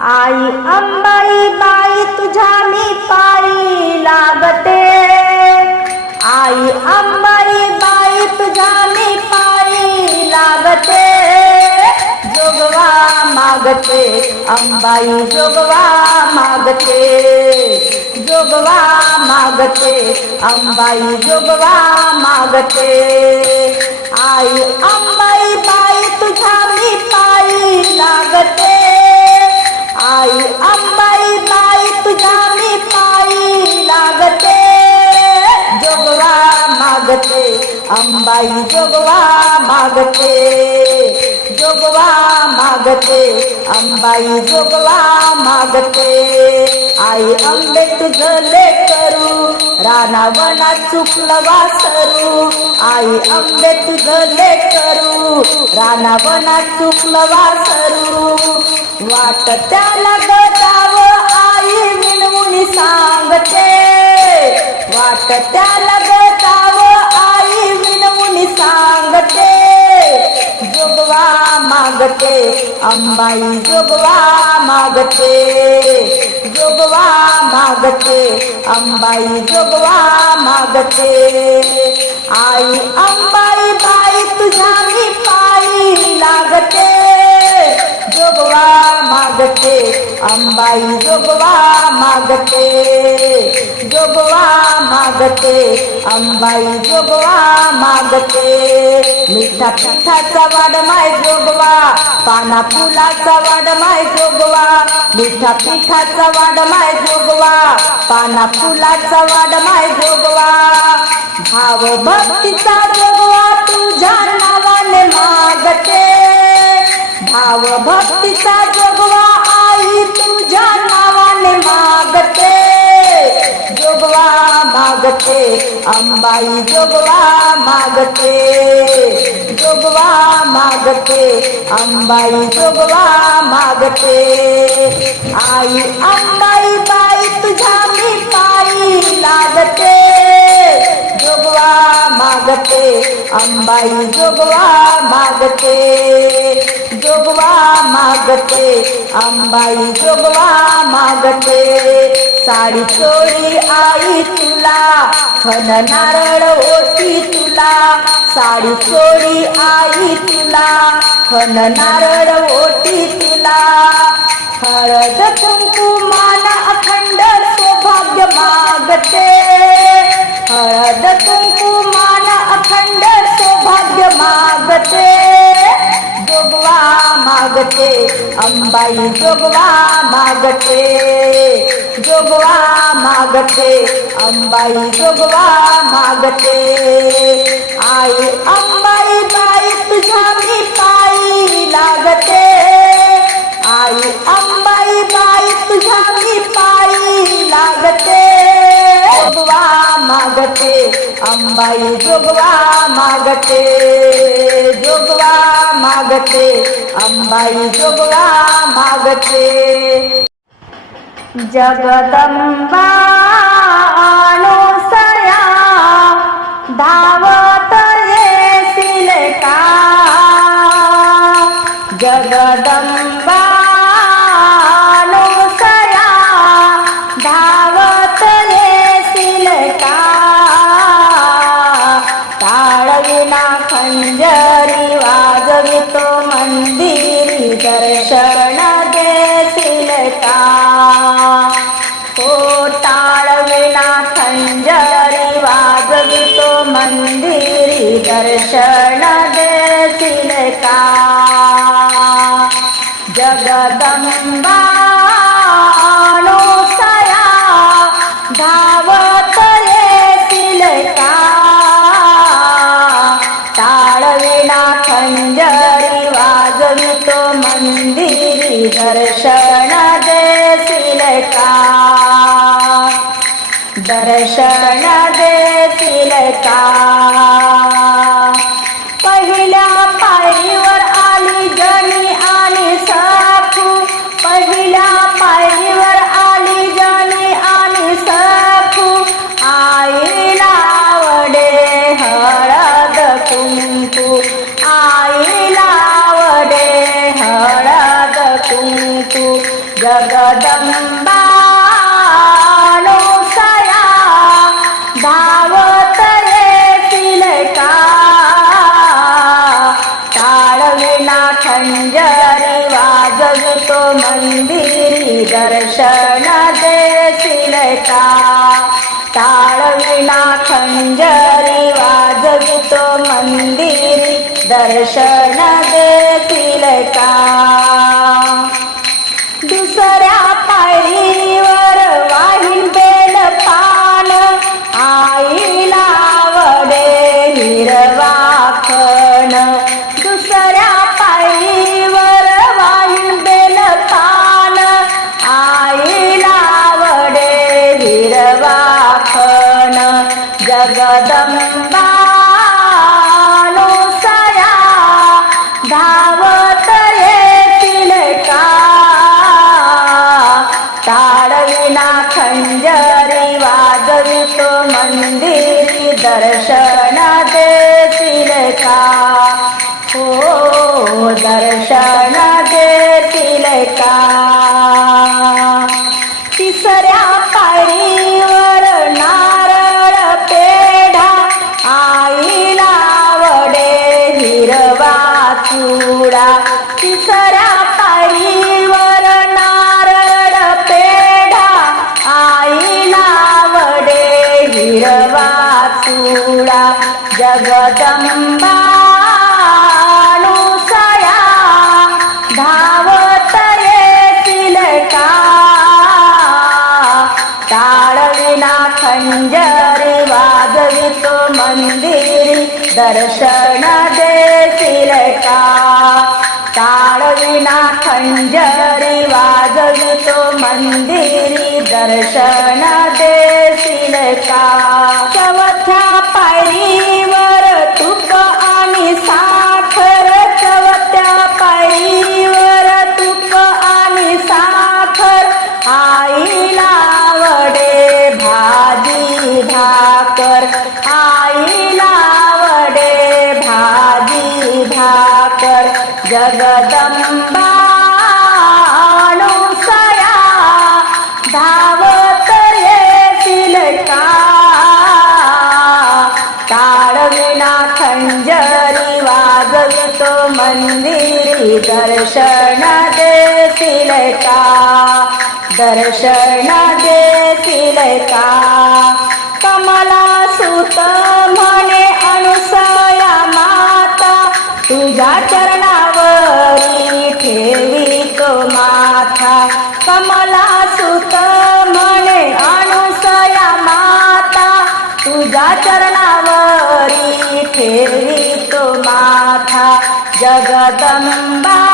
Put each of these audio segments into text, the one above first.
आई अंबाई बाई तुझ्या मी पायी लागते. आई अंबाई बाई तुझ्या मी पायी लागते. जोगवा मागते अंबाई जोगवा मागते. जोगवा मागते अंबाई जोगवा मागते. आई अंबाई बाई तुझ्या मी पायी लागते. आई अंबाई बाई तुझ्या मी पायी लागते. जोगवा मागते अंबाई जोगवा मागते. जोगवा मागते अंबाई जोगवा मागते. आई अंबे तुझं लेकरू रानावना चुकलं वासरू आई अंबे तुझं लेकरू रानावना चुकलं वासरू वाट त्याला गजाव आई मिळवून सांगते. वाट त्याला गजाव आई मिळवून सांगते. जोगवा मागते अंबाई जोगवा मागते. जोगवा मागते अंबाई जोगवा मागते. आई अंबाई बाई तुझ्या मी पायी लागते. जोगवा मागते अंबाई जोगवा मागते जोगवा मागते अंबाई जोगवा मागते मिठा पिठाचा वाड माय जोगवा पाना फुलाचा वाड माय जोगवा मिठा पिठाचा वाड माय जोगवा पाना फुलाचा वाड माय जोगवा. भाव भक्तीचा जोगवा तुझ्या नावाने मा मागते अंबाई जोगवा मागते जोगवा मागते अंबाई जोगवा मागते. आई अंबाई बाई तुझ्या मी पायी लागते. जोगवा मागते अंबाई जोगवा मागते. जोगवा मागते अंबाई जोगवा मागते. साडी चोळी आई तुला फन नारळ ओटी तुला. साडी चोळी आई तुला फन नारळ ओटी तुला. हळद कुंकू मान अखंड सौभाग्य मागते. हळद कुंकू मान अखंड सौभाग्य मागते. जोगवा मागते अंबाई जोगवा मागते. जोगवा मागते अंबाई जोगवा मागते. आई अंबाई बाई तुझ्या मी पायी लागते. आई अंबाई बाई तुझ्या मी पायी लागते. जोगवा मागते अंबाई जोगवा मागते. जोगवा मागते अंबाई जोगवा मागते. जगदंबा अनुसया धावत येतील का? जगदंबा अनुसया धावत येतील का? टाळविना खंजरी जगदंबा अनुसया धावत येतील का टाळविना खंजरी वाजवितो मंदिरी दर्शन देतील का दर्शन देतील का पहिल्या पायरीवर खंजरी वाजवतो मंदिरी दर्शन देसिलता ताळविना खंजरी वाजवतो मंदिरी दर्शन देसिलता ஜகதம் अंधेरी दर्शना दर्शन देतील का कमला सुत म्हणे अनुसया माता तुझ्या चरणावरी ठेवी तो माथा. कमला सुत म्हणे अनुसया माता तुझ्या चरणावरी ठेवी तो माथा. जगदंबा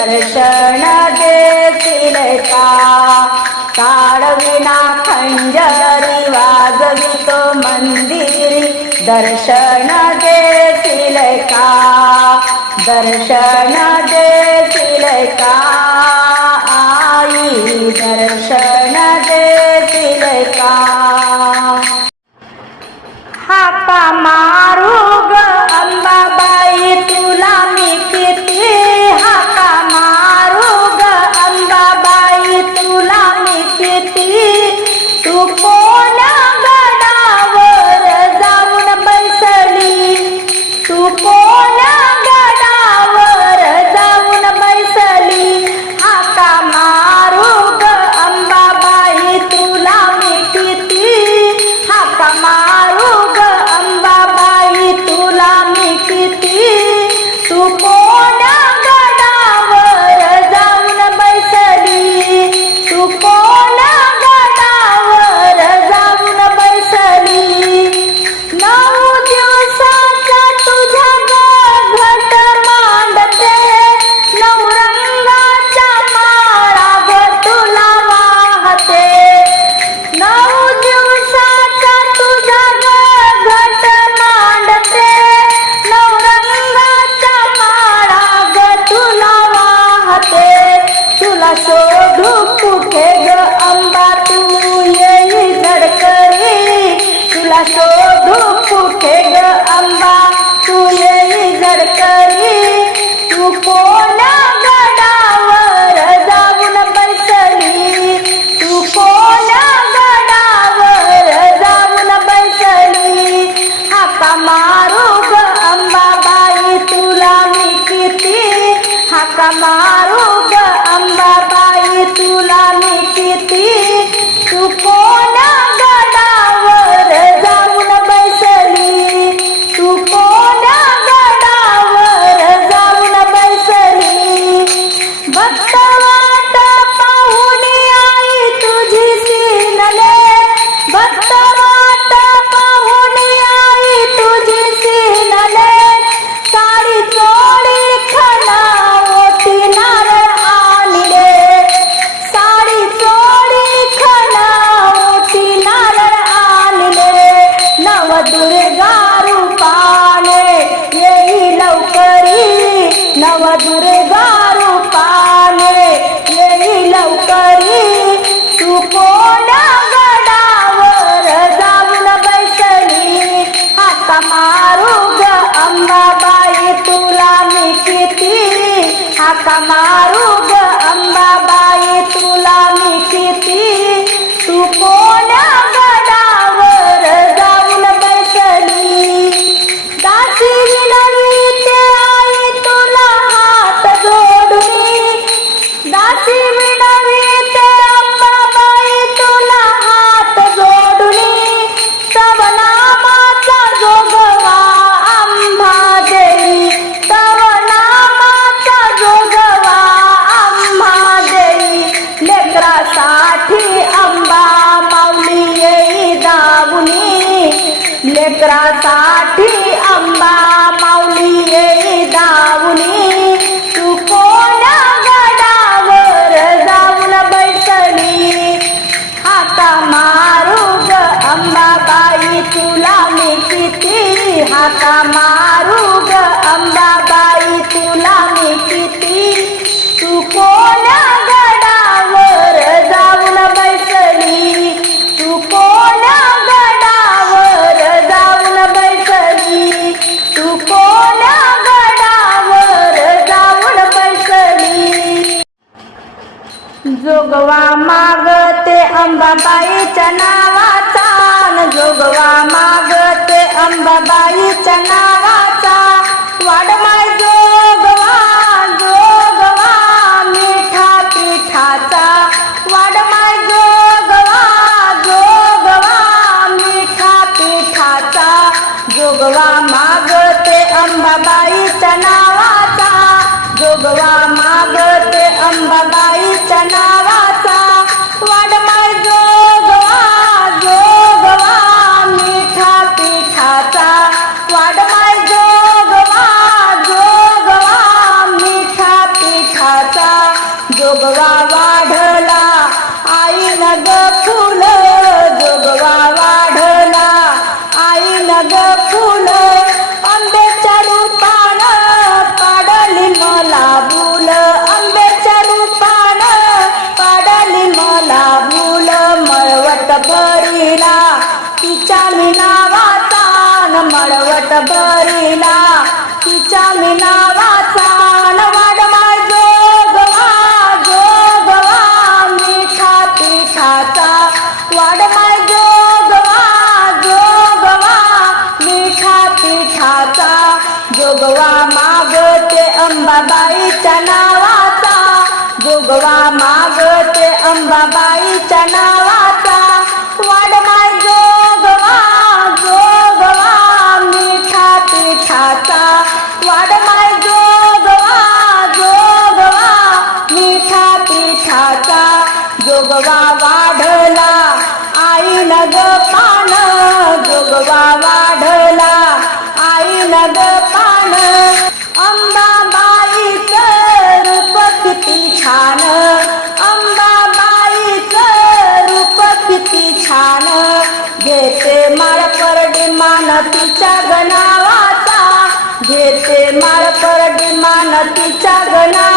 दर्शन देतील काढविना खंजरी वाजवितो मंदिरी. दर्शन देतील का दर्शन देतील का आई दर्शन देतील का हापा मारू ग अंबाबाई तुला मी किती हा Come on. amar नका मारू ग अंबाबाई तुला मी किती? तू कोण्या गडावर जाऊन बैसली? तू कोण्या गडावर जाऊन बैसली? तू कोण्या गडावर जाऊन बैसली? जोगवा मागते अंबाबाईच्या नावाचा जोगवा माग अंबाबाईच्या नावाचा वाड मातीचा गणा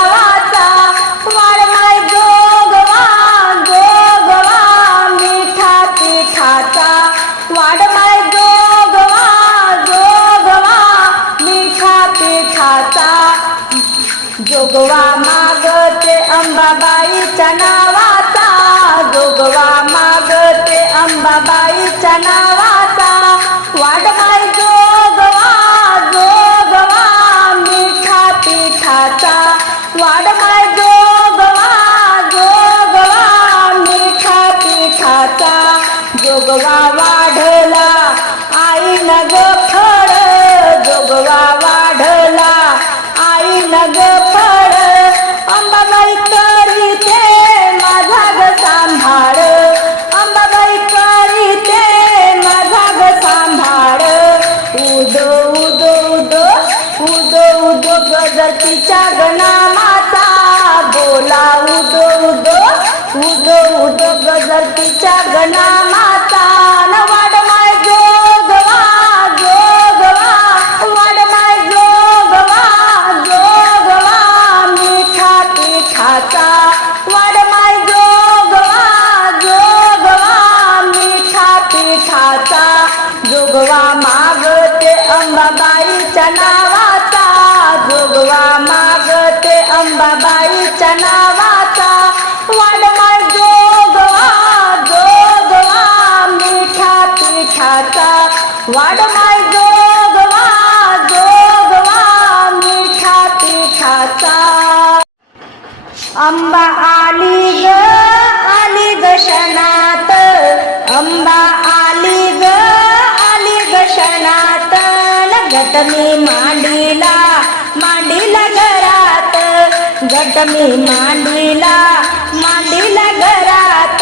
संकट मी मांडीला मांडीला घरात.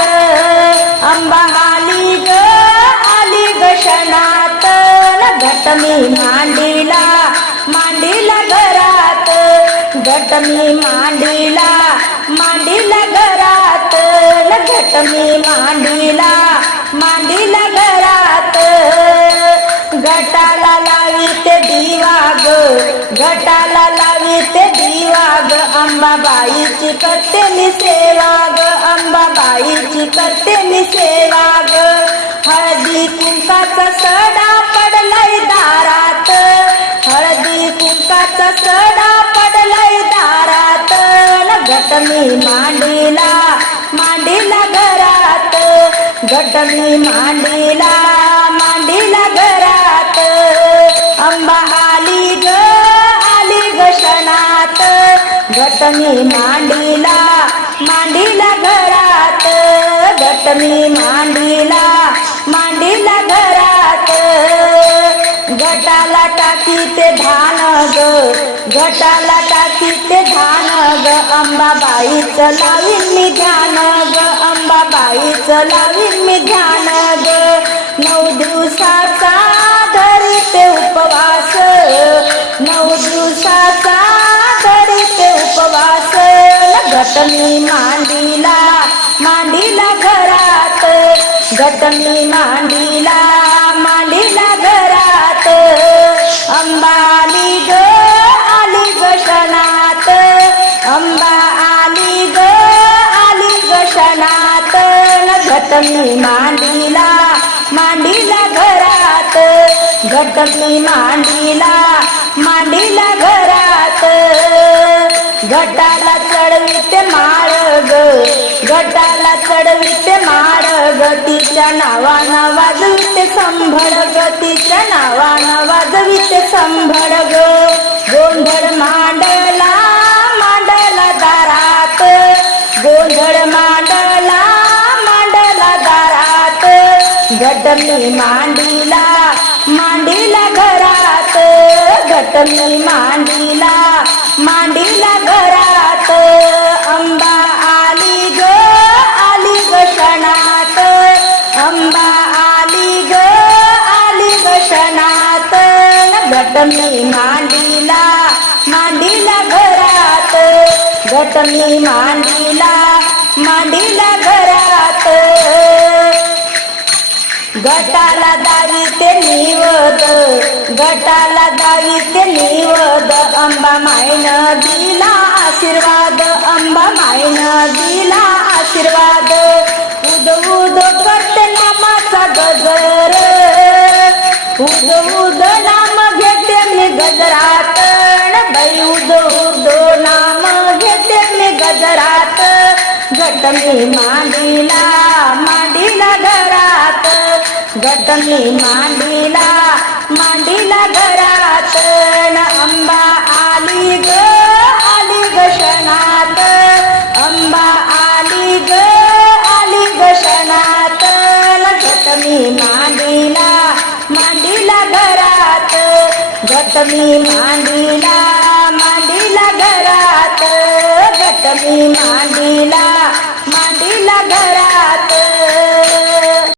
अंबा आली ग आली ग शनात. घट मी मांडीला मांडीला घरात. घट मी मांडीला मांडीला घरात. घट मी मांडीला मांडीला घरात. घटाला लावी ते दिवाग घटाला लावी ते दिवा ग अंबाबाईची करते मी सेवा ग अंबाबाईची करते मी सेवा ग हळदी कुंकाचा सडा पडलाय दारात. हळदी कुंकाचा सडा पडलाय दारात. गट मी मांडीला मांडीला घरात. गट मी मांडीला मांडीला घरात. अंबा घट मी मांडीला मांडीला घरात घट मी मांडीला मांडीला घरात. घटाला टाकी ते धान ग घटाला टाकी ते धान ग अंबाबाईचं लावीन मी ध्यान ग अंबाबाईचं लावीन मी ध्यान ग. नऊ दिवसाचा धरीते उपवास नऊ दिवसाचा होते उपवास. घट मी मांडीला मांडीला घरात. घटनी मी मांडीला मांडीला घरात. अंबाली ग आली ग अंबा आली ग आली ग क्षणात. घट मी मांडीला मांडीला घरात. घट मी मांडीला मांडीला घरात. घटाला चढविते माळग घटाला चढविते माळग. तिच्या नावानं वाजविते संभळ ग तिच्या नावानं वाजविते संभळ ग गोंधळ मांडला मांडला दारात. गोंधळ मांडला मांडला दारात. घट मी मांडीला मी मांडीला मांडीला घरात. अंबा आली ग आली ग क्षणात. अंबा आली ग आली ग क्षणात. घट मी मांडीला मांडीला घरात. घट मी मांडीला मांडीला घरात. गटाला दावी ते निवद गटाला दावी ते निवद. अंबा मायन दिला आशीर्वाद अंबा मायन दिला आशीर्वाद. उद उद करते नामाचा गजर उद उद नाम घेते मी गजरात बाई उद उद नाम घेते मी गजरात. गट मी मांडीला मांडीला घरात गटनी मांडीला मांडीला घरात. न अंबा आली ग आली ग अंबा आली ग आली ग क्षणात. मांडीला मांडीला घरात. गटनी मांडीला मांडीला घरात. गटनी मांडीला मांडीला घरात.